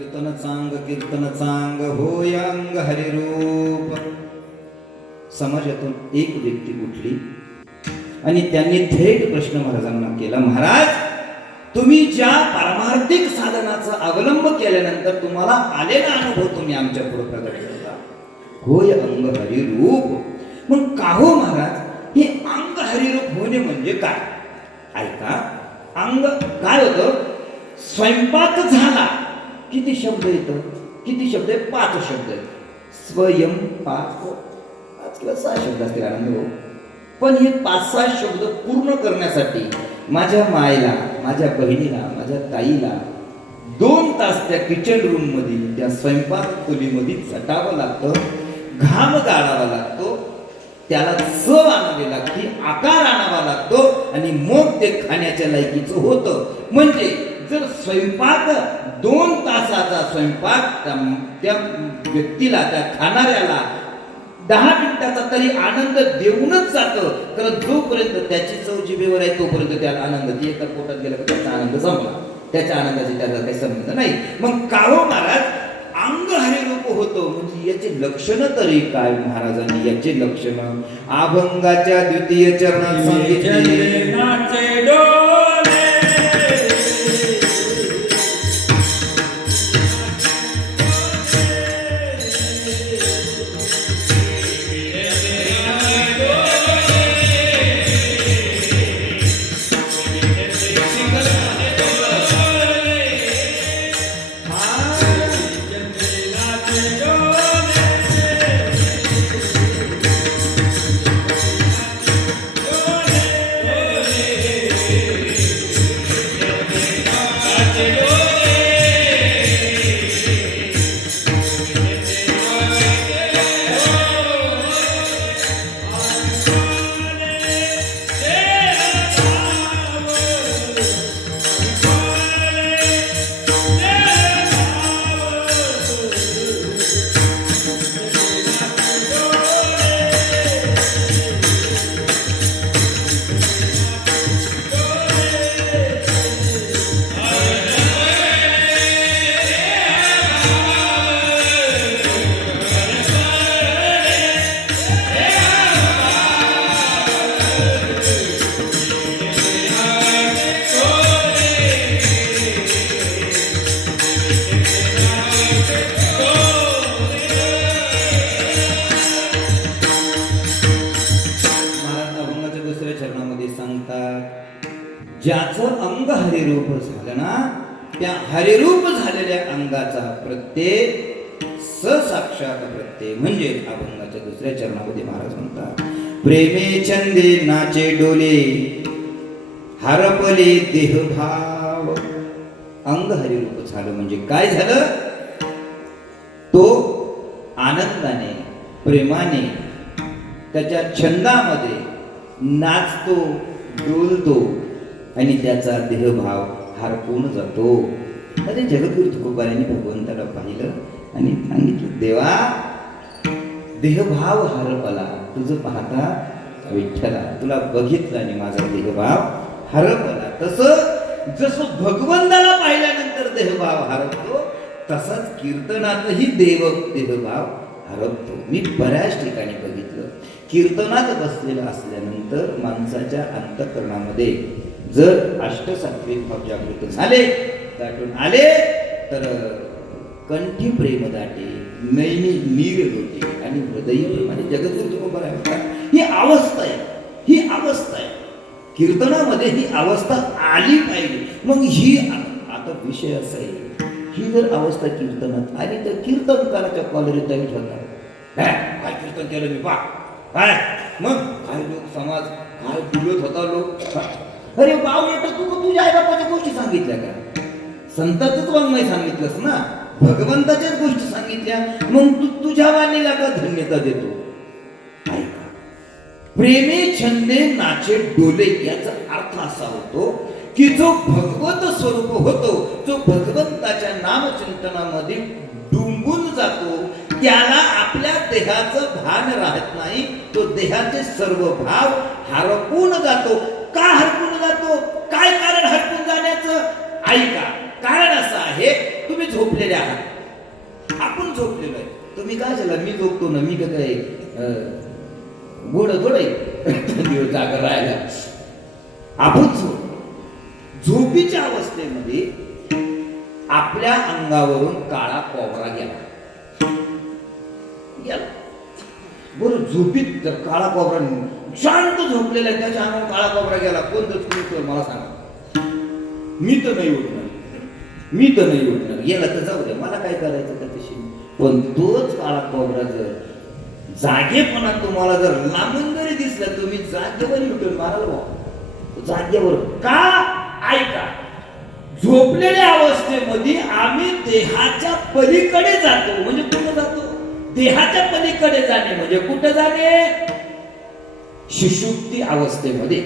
कीर्तन चांग होय अंग हरिरूप. समाजातून एक व्यक्ती उठली आणि त्यांनी थेट प्रश्न महाराजांना केला, महाराज तुम्ही ज्या पारमार्थिक साधनाचा अवलंब केल्यानंतर तुम्हाला आलेला अनुभव तुम्ही आमच्या पुढे प्रगट करता, होय अंग हरिरूप. मग का हो महाराज हे अंग हरिरूप होणे म्हणजे काय? ऐका, अंग काय होतं? स्वयंपाक झाला, किती शब्द येतं? किती शब्द आहे? 5 शब्द आहेत. स्वयंपाक, आजकाल 6 शब्द असतील आनंद भाऊ, पण हे 5-6 शब्द पूर्ण करण्यासाठी माझ्या मायला, माझ्या बहिणीला, माझ्या ताईला 2 तास त्या किचन रूम मध्ये, त्या स्वयंपाक खोलीमध्ये झटावं लागतं, घाम गाळावा लागतो, त्याला चव आणावी लागते, आकार आणावा लागतो आणि मग ते खाण्याच्या लायकीचं होतं. म्हणजे जर स्वयंपाक 2 तासाचा स्वयंपाक त्या व्यक्तीला, त्या खाणाऱ्याला 10 मिनिटाचा तरी आनंद देऊनच जातं, कारण जोपर्यंत त्याची चव जिभेवर आहे तोपर्यंत त्याला आनंद, ती एका पोटात गेला की त्याचा आनंद संपला, त्याच्या आनंदाची त्याचा काही संबंध नाही. मग का हो महाराज अंग हरिरूप होतो म्हणजे याचे लक्षण तरी काय? महाराजांनी याचे लक्षण अभंगाच्या द्वितीय चरणात सांगितले. ज्याचं अंग हरिरूप झालं ना, त्या हरिरूप झालेल्या अंगाचा प्रत्येक ससाक्षात प्रत्यय म्हणजे अभंगाच्या 2ऱ्या चरणामध्ये महाराज म्हणतात, प्रेमे छंदे नाचे डोले हरपले देहभाव. अंग हरिरूप झालं म्हणजे काय झालं? तो आनंदाने, प्रेमाने, त्याच्या छंदामध्ये नाचतो, डोलतो आणि त्याचा देहभाव हरपून जातो. अरे जगद्गुरु तुकोबारायांनी भगवंताला पाहिलं आणि सांगितलं, देवा देहभाव हरपला, तुझं पाहता विठ्ठला, तुला बघितलं आणि माझा देहभाव हरपला. तसं जसं भगवंताला पाहिल्यानंतर देहभाव हरपतो, तसाच कीर्तनातही देहभाव हरपतो. मी बऱ्याच ठिकाणी बघितलं, कीर्तनात बसलेलं असल्यानंतर माणसाच्या अंतःकरणामध्ये जर अष्टसात्विक भाव जागृत झाले, दाटून आले, तर कंठी प्रेम दाटे, नैनी नीर होते आणि हृदयी प्रेमाने. जगद्गुरु तुकोबाराय ही अवस्था आहे, ही अवस्था आहे. कीर्तनामध्ये ही अवस्था आली पाहिजे. मग ही आता विषय असा आहे, ही जर अवस्था कीर्तनात आली तर कीर्तनकाराच्या कॉलरीत जाईल होणार, काय कीर्तन केलं मी पा, काय मग काय लोक समाज काय बोलत होता लोक. अरे बावळट, तू तुझ्या आई बापाच्या गोष्टी सांगितल्या का? संताचंच वाङ्मय सांगितलंस ना, भगवंताच्याच गोष्टी सांगितल्या, मग तू तुझ्या वाणीला का धन्यता देतो? ऐका, प्रेमे छंदे नाचे डोले याचा अर्थ असा होतो की जो भगवत स्वरूप होतो, जो भगवंताच्या नामचिंतनामध्ये डुंबून जातो, त्याला आपल्या देहाचं भान राहत नाही, तो देहाचे सर्व भाव हरपून जातो. का हरपून जातो? काय कारण हरपून जाण्याचं? ऐका, कारण असं आहे, तुम्ही झोपलेले आहात, आपण झोपलेलो आहे. तुम्ही काय झालं, मी झोपतो ना, मी काय गोड थोडे दिवस जागा राहायला. आपण झोपीच्या अवस्थेमध्ये आपल्या अंगावरून काळा कोबरा गेला. बरं, झोपीत जर काळा कोबरा शांत झोपलेला त्याच्या अंगावर काळा कोबरा गेला, कोण दर्शन मला सांगा. मी तर नाही उठणार, गेला तर जाऊ द्या, मला काय करायचं त्याच्याशी. पण तोच काळा कोबरा जर जागेपणा तुम्हाला जर लांबून जरी दिसला, तुम्ही जागेवर उठून मारायला जागेवर का. ऐका, झोपलेल्या अवस्थेमध्ये आम्ही देहाच्या पलीकडे जातो. म्हणजे कुठं जातो? देहाच्या पलीकडे जाणे म्हणजे कुठं जाणे? सुषुप्ती अवस्थेमध्ये.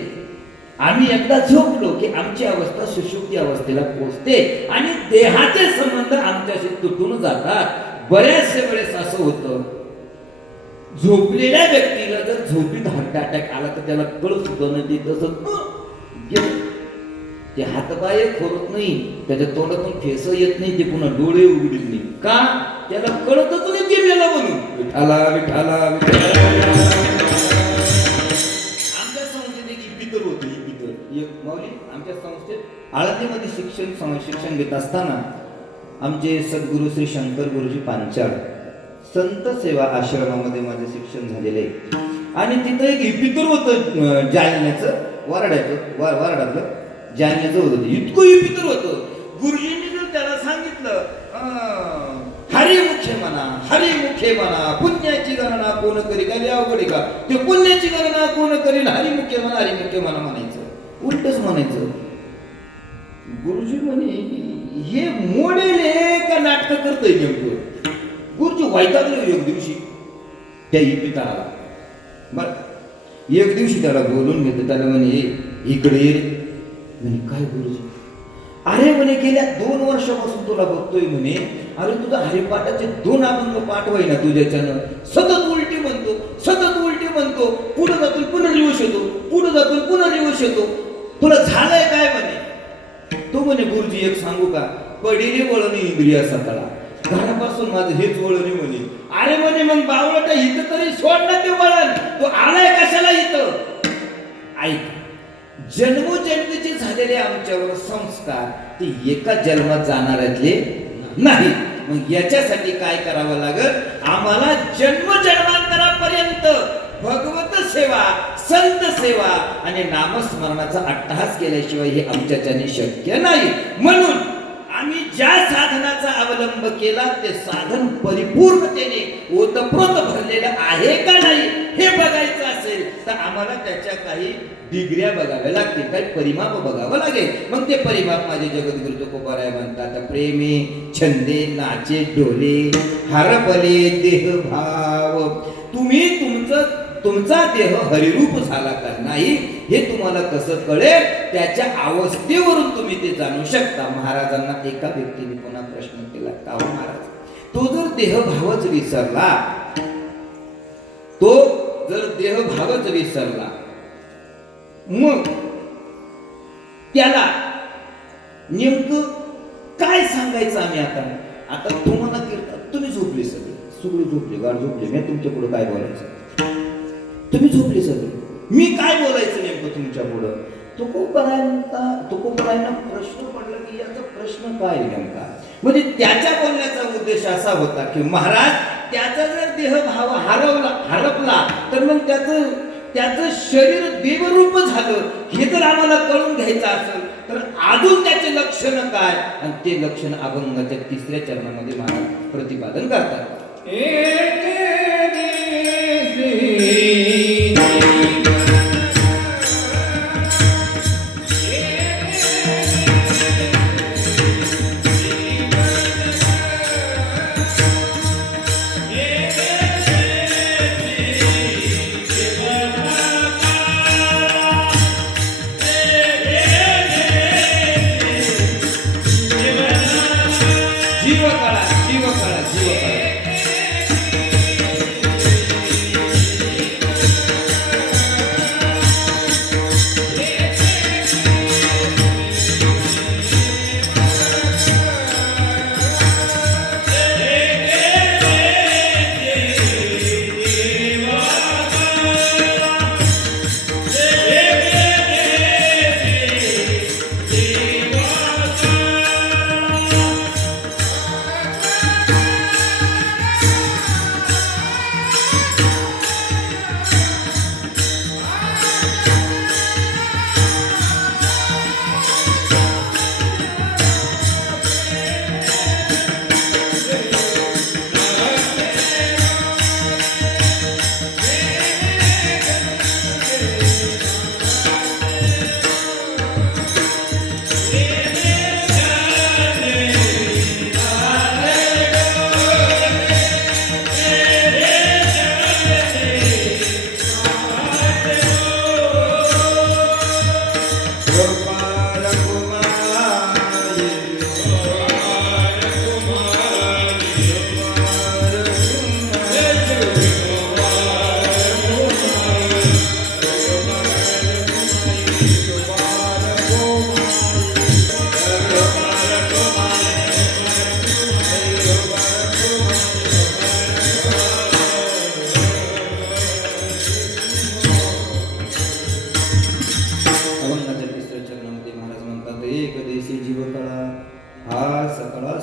आम्ही एकदा झोपलो की आमची अवस्था सुषुप्ती अवस्थेला पोहोचते आणि देहाचे संबंध आमच्याशी तुटून जातात. बऱ्याचशा वेळेस असं होतं, झोपलेल्या व्यक्तीला जर झोपीत हार्ट अटॅक आला तर त्याला कळत सुद्धा नाही. तसं ते हातपाय खोरत नाही, त्याच्या तोंडातून फेस येत नाही, ते पुन्हा डोळे उघडीत नाही. का? त्याला कळतच नाही ते मेला म्हणून. विठाला विठाला आमच्या संस्थेत एक इपितर होते. एक माऊली आमच्या संस्थेत आळंदीमध्ये शिक्षण घेत असताना आमचे सद्गुरू श्री शंकर गुरुजी पांचाळ संत सेवा आश्रमामध्ये माझे शिक्षण झालेले आहे. आणि तिथं एक इपितर होतं, जालन्याचं वारडातलं जालन्याचं होतं. इतकं इपितर होतं. गुरुजींनी जर त्याला सांगितलं हरिमुखे म्हणा, पुण्याची गणना कोण करी, काय अवघड का? ते पुण्याची गणना कोण करील, हरिमुखे म्हणा म्हणायचं, उलटच म्हणायचं. गुरुजी म्हणे हे मोडेले का नाटक करतोय नेमकं. गुरुजी वैतागले एक दिवशी त्या इपिताला. बर, एक दिवशी त्याला बोलून घेतो. त्याला म्हणे इकडे ये. म्हणे काय गुरुजी? अरे म्हणे गेल्या 2 वर्षापासून तुला बघतोय म्हणे. अरे तुझा हरिपाठाचे 2 अभंग पाठ होईना तुझ्याच्यानं. सतत उलटी म्हणतो, पुढे जातून पुनर्रिवश येतो, तुला झालंय काय म्हणे? तो म्हणे गुरुजी एक सांगू का, पडिले वळणी इंद्रिया सकाळा, घरापासून माझं हेच वळणी म्हणे. अरे म्हणे मग बावळटा इथं तरी सोड ना ते वळण, तो आलाय कशाला इथं? ऐक, जन्मोजन्मीचे झालेले आमच्यावर संस्कार ते एका जन्मात जाणाऱ्यातले नाही. मग याच्यासाठी काय करावं लागेल? आम्हाला जन्मजन्मांतरापर्यंत भगवत सेवा, संत सेवा आणि नामस्मरणाचा अट्टहास केल्याशिवाय हे आमच्याच्याने शक्य नाही. म्हणून आम्ही ज्या साधनाचा अवलंब केला ते साधन परिपूर्णतेने ओतप्रोत भरलेलं आहे का नाही हे बघायचं असेल तर आम्हाला त्याच्या काही डिग्र्या बघाव्या लागतील, काही परिमाप बघावं लागेल. मग ते परिमाप माझे जगद्गुरु तुकोबाराय म्हणतात, प्रेमे छंदे नाचे डोले हरपले देह भाव. तुम्ही तुमचा देह हरिरूप झाला का नाही हे तुम्हाला कसं कळेल? त्याच्या अवस्थेवरून तुम्ही ते जाणू शकता. महाराजांना एका व्यक्तीने पुन्हा प्रश्न केला, का महाराज, तो जर देहभावच विसरला, मग त्याला नेमकं काय सांगायचं आम्ही? आता तुम्हाला तुम्ही झोपले, सगळे झोपले, गाड झोपले, मी तुमच्या पुढे काय बोलायचं? तुम्ही झोपले सगळे, मी काय बोलायचं नेमकं तुमच्या पुढं? तुकोबारायांना प्रश्न पडला की याचा प्रश्न काय नेमका? म्हणजे त्याच्या बोलण्याचा उद्देश असा होता की महाराज, त्याचा जर देहभाव हरपला तर मग त्याचं शरीर देवरूप झालं हे जर आम्हाला कळून घ्यायचं असेल तर अजून त्याचे लक्षण काय, आणि ते लक्षण अभंगाच्या 3ऱ्या चरणामध्ये महाराज प्रतिपादन करतात.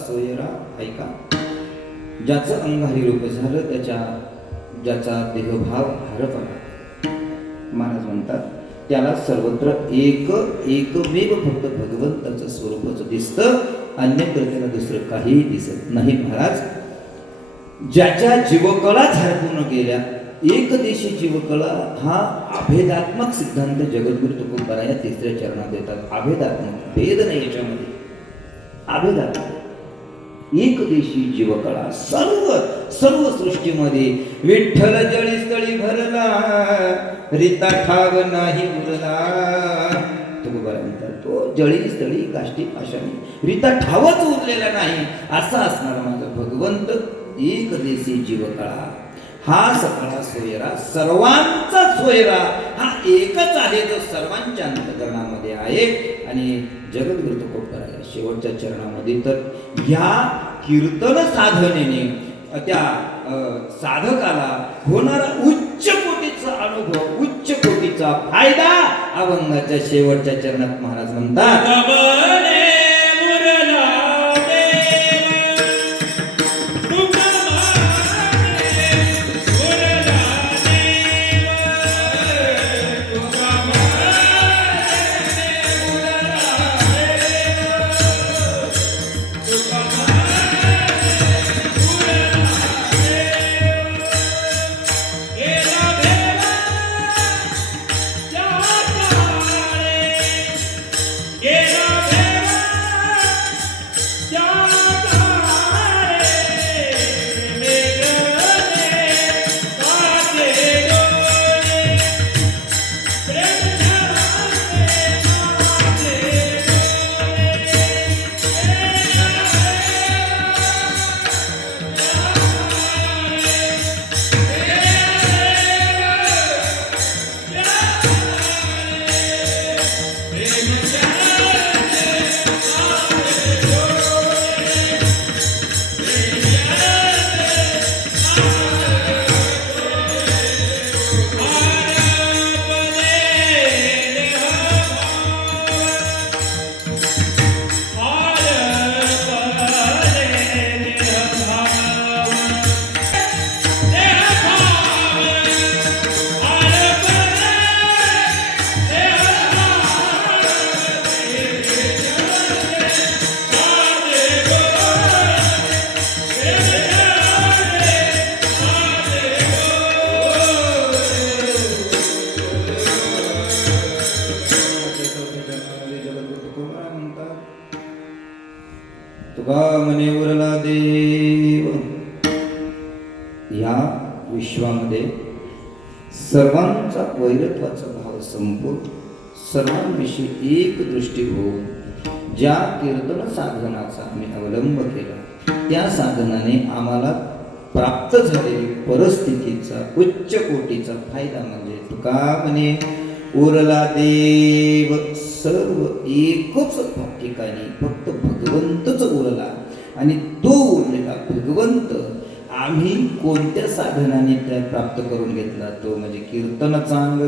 सोयरा ऐका. ज्याचं अंग हरिरूप झालं ज्याचा देहभाव हरपला, महाराज म्हणतात त्याला सर्वत्र एकमेव फक्त भगवंताचं स्वरूपच दिसतं, अन्यत्र त्याला दुसरं काही दिसत नाही. महाराज, ज्याच्या जीवकला झाडून गेल्या, एकदेशी जीवकला हा अभेदात्मक सिद्धांत जगद्गुरु तुकोबाराया या तिसऱ्या चरणात देतात. अभेदात्मक, भेद नाही याच्यामध्ये, अभेदात्मक एकदेशी जीवकळा सर्व सृष्टीमध्ये. विठ्ठल जळी स्थळी भरला, रीता ठाव नाही उरला. तुकोबारा म्हणतात तो जळी स्थळी काष्टी पाशाने रीता ठावच उरलेला नाही, असा असणारा माझा भगवंत एकदेशी जीवकळा, हा सकळा सोयरा, सर्वांचा सोयरा हा एकच आहे, जो सर्वांच्या अंतःकरणामध्ये आहे. आणि जगद्गुरु तुकोबाराया शेवटच्या चरणामध्ये तर ह्या कीर्तन साधनेने त्या साधकाला होणारा उच्च कोटीचा अनुभव, उच्च कोटीचा फायदा अभंगाच्या शेवटच्या चरणात महाराज म्हणतात, तुका म्हणे उरला देव. या विश्वामध्ये सर्वांचा वैरत्वाचा भाव संपून सर्वांविषयी एक दृष्टी होऊन ज्या कीर्तन साधनाचा आम्ही अवलंब केला, त्या साधनाने आम्हाला प्राप्त झालेली परिस्थितीचा उच्च कोटीचा फायदा म्हणजे तुका म्हणे उरला देव. सर्व एकच ठिकाणी फक्त भगवंतच उरला, आणि तो उरलेला भगवंत आम्ही कोणत्या साधनाने त्या प्राप्त करून घेतला, तो म्हणजे कीर्तनाचा अंग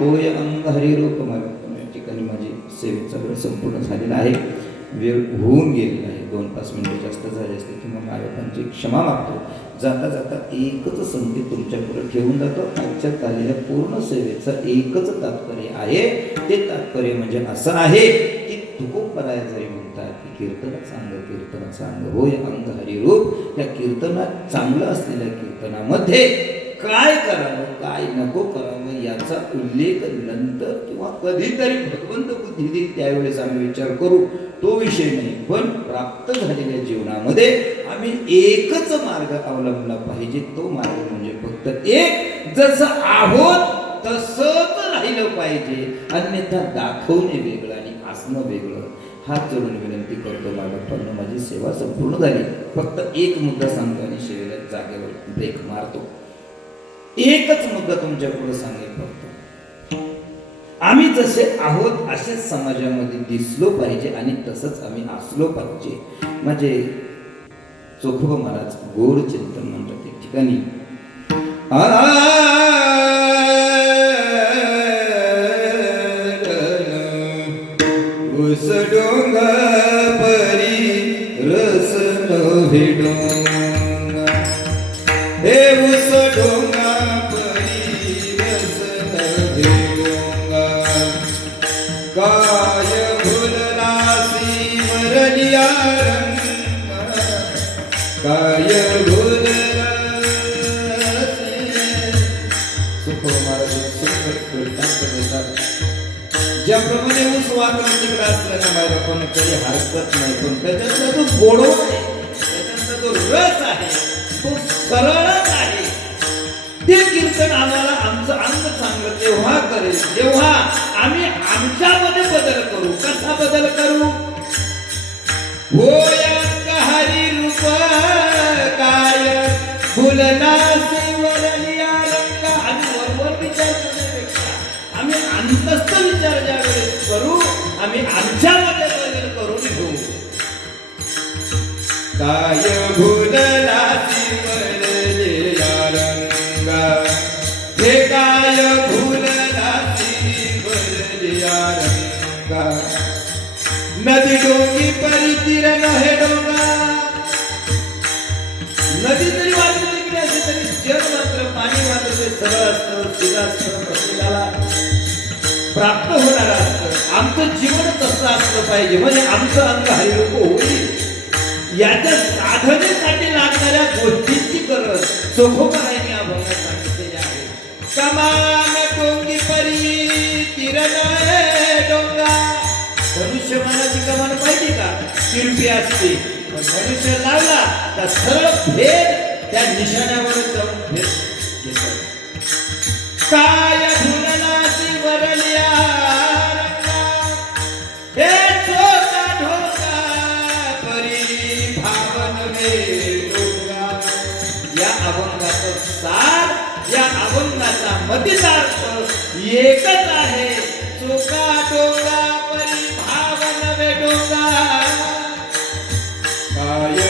होय अंग हरिरूप. मला ठिकाणी माझी सेवेचा वेळ संपूर्ण झालेला आहे, वेळ होऊन गेलेला आहे, 2-5 मिनिटं जास्त झाले असते किंवा मालकांची क्षमा मागतो. जाता जाता एकच संकेत तुमच्या पुढे ठेवून जातो. आजच्यात आलेल्या पूर्ण सेवेचं एकच तात्पर्य आहे. ते तात्पर्य म्हणजे असं आहे की तुकोबाराया जरी म्हणतात की कीर्तनाचं अंग होय अंग हरिरूप, त्या कीर्तनात चांगलं असलेल्या कीर्तनामध्ये काय करावं काय नको करावं याचा उल्लेख नंतर किंवा कधीतरी भगवंत बुद्धी देईल त्यावेळेस आम्ही विचार करू, तो विषय नाही. पण प्राप्त झालेल्या जीवनामध्ये आम्ही एकच मार्ग अवलंबला पाहिजे. तो मार्ग म्हणजे फक्त एक, जसं आहोत तसंच राहिलं पाहिजे, अन्यथा दाखवणे वेगळं आणि असणं वेगळं. हात जोडून विनंती करतो मालकांना, माझी सेवा संपूर्ण झाली. फक्त एक मुद्दा सांगतो आणि सेवेला जागेवर ब्रेक मारतो. एकच मुद्दा तुमच्या पुढे सांगेल फक्त, आम्ही जसे आहोत असेच समाजामध्ये दिसलो पाहिजे आणि तसंच आम्ही असलो पाहिजे. म्हणजे चोखोबा महाराज गोड चिंतन म्हणतात एक ठिकाणी, उस डोंगर परी हे डोंगा हे उस डोंगा परी रसत हे डोंगा काय भुललासी वरलिया रंगा काय भुललासी सुख महाराज सुख दृष्टांत देतात. ज्याप्रमाणे ऊस वाकून तिकडे असलं ना बाहेर पण कधी हरकत नाही, पण त्याच्यातला जो गोडवा आहे, त्याच्यातला जो रस आहे, तो सरळच आहे. ते कीर्तन आम्हाला आमचं अंग चांगलं तेव्हा करेल जेव्हा आम्ही आमच्यामध्ये बदल करू. कसा बदल करू? होय अंग हरी रूप काय फुलनासी वरलिया रंग. आम्ही वरवर विचार करण्यापेक्षा आम्ही अंतस्थ विचार ज्यावेळेस करू, आम्ही आमच्यामध्ये बदल करून घेऊ. काय भुलनासी वरलिया रंगा हे काय भुलनासी वरलिया रंगा नदी डोंगी परी तीर नहे डोंगा. नदी तरी वाटत तिकडे असते तरी जग मात्र पाणी मात्र ते सरळ असतं, सीधा असतं, प्रत्येकाला प्राप्त होणार असतं. आमचं जीवन तसं असलं पाहिजे म्हणजे आमचं अंग हरिरूप होईल. याच्या साधनेसाठी लागणाऱ्या गोष्टींची गरज चोखोबाईंनी अभंगात सांगितलेली आहे. कमान डोंगी परी तीर नहे डोंगा. धनुष्यबाणाची कमान पाहिजे का? तिरपी असते, पण धनुष्य लावला तर सरळ भेद त्या निशाण्यावर जाऊन भेद घेतो. काय भुलनासी वरलिया रंगा हे चोका ढोका परी भावन वे डोंगा. या अभंगाचं सार, या अभंगाचा मतितार्थ एकच आहे. चोका डोंगा परी भावन वे डोंगा काय